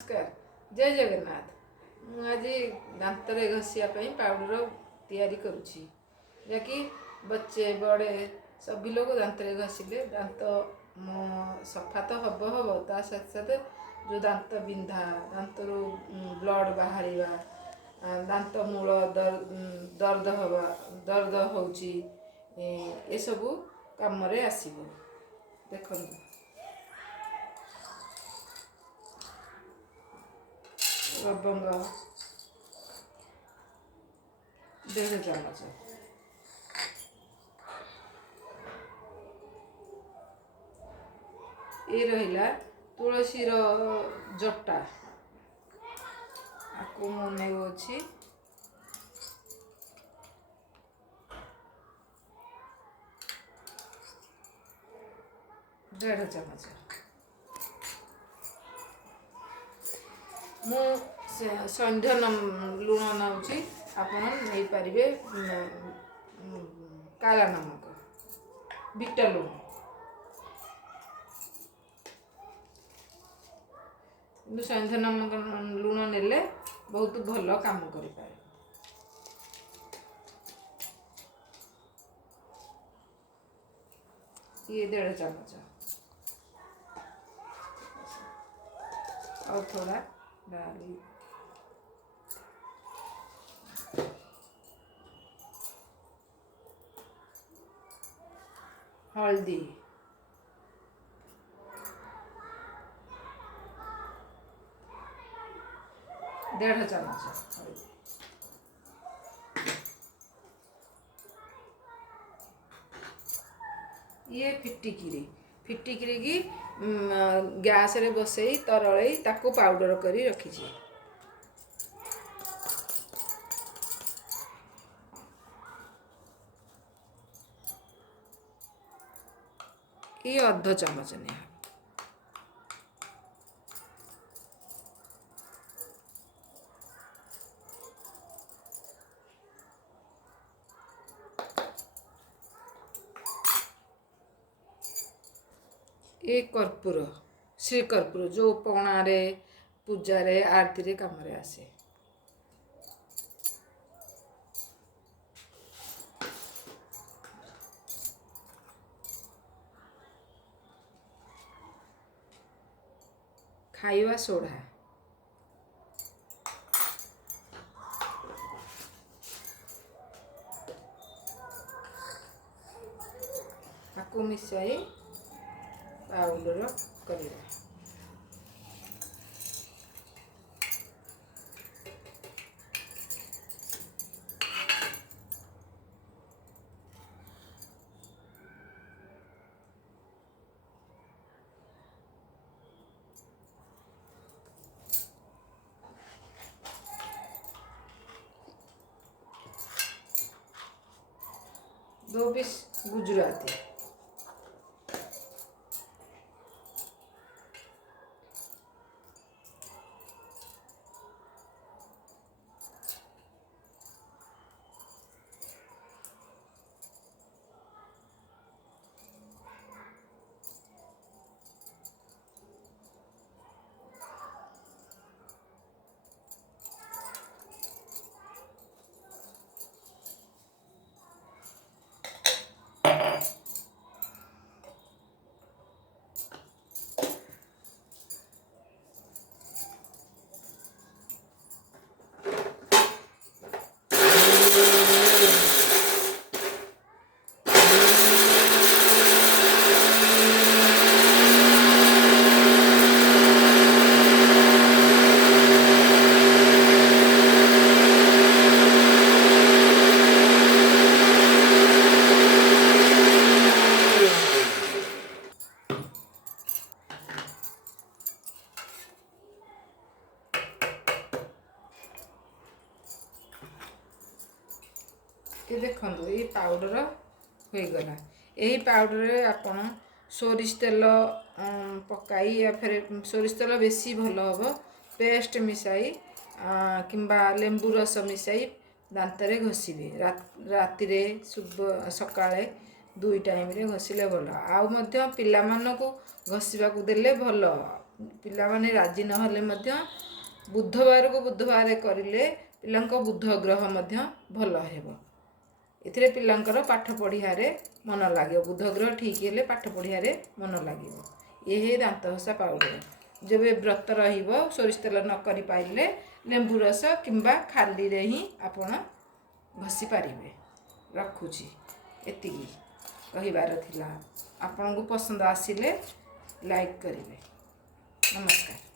नमस्कार जय जगन्नाथ आज दांतरे घसिया पाउडर तैयारी करुँची जहाँकि बच्चे बड़े सभी लोग दांतरे घसिले दांत सफा तो हम ता साथ साथ जो दांत बिंधा दांत ब्लड बाहर दांत मूल दर्द हवा दर्द होची ये सबू काम आसब देखो लवंग 1.5 चामच ये रहा तुलसी जटा आपको मन अच्छी 1.5 चामच मु सन्ध्या लुण नौची आपण नहीं पारे काला नमक बिटा लुण सन्ध्या नमक लुण नेले बहुत भल काम कर पाए ये 1.5 चामच और थोड़ा डाली हल्दी 1.5 चामच हल्दी ये फिटिकी की गैस रे बसई तरल ताको पाउडर करी रखी ये 1/2 चामच निया ये कर्पूर श्री कर्पूर जो पणा रे पूजा रे आरती रे काम रे आसे खाइवा सोडा आपको मिसाई पाउडर करिवा दो पीस गुजराती ये देखो ये पाउडर हो गला यही पाउडर आपण सोरिष तेल पकाई या फिर सोरिष तेल बेसी भल हम पेस्ट मिसाई किंबा लेंबू रस मिसाई दांतरे घषिबे राति सकाळे 2 टाइम रे घषिले भल आउ मध्य पिला मानकु घषिबा को देले भल ପିଲାମାନେ ରାଜି ନହେଲେ ମଧ୍ୟ ବୁଧବାରକୁ ବୁଧବାର କରିଲେ ପିଲାଙ୍କ ବୁଧ ଗ୍ରହ ମଧ୍ୟ ଭଲ ହେବ। ଏଥିରେ ପିଲାଙ୍କର ପାଠ ପଢ଼ିବାରେ ମନ ଲାଗିବ। ବୁଧ ଗ୍ରହ ଠିକ୍ ହେଲେ ପାଠ ପଢ଼ିବାରେ ମନ ଲାଗିବ। ଏହି ଦାନ୍ତ ଘଷା ପାଉଡ଼ର ଯେବେ ବ୍ରତ ରହିବ ସୋରିଷ ତେଲ ନ କରିପାରିଲେ ଲେମ୍ବୁ ରସ କିମ୍ବା ଖାଲିରେ ହିଁ ଆପଣ ଘଷି ପାରିବେ। ରଖୁଛି, ଏତିକି କହିବାର ଥିଲା। ଆପଣଙ୍କୁ ପସନ୍ଦ ଆସିଲେ ଲାଇକ୍ କରିବେ। ନମସ୍କାର।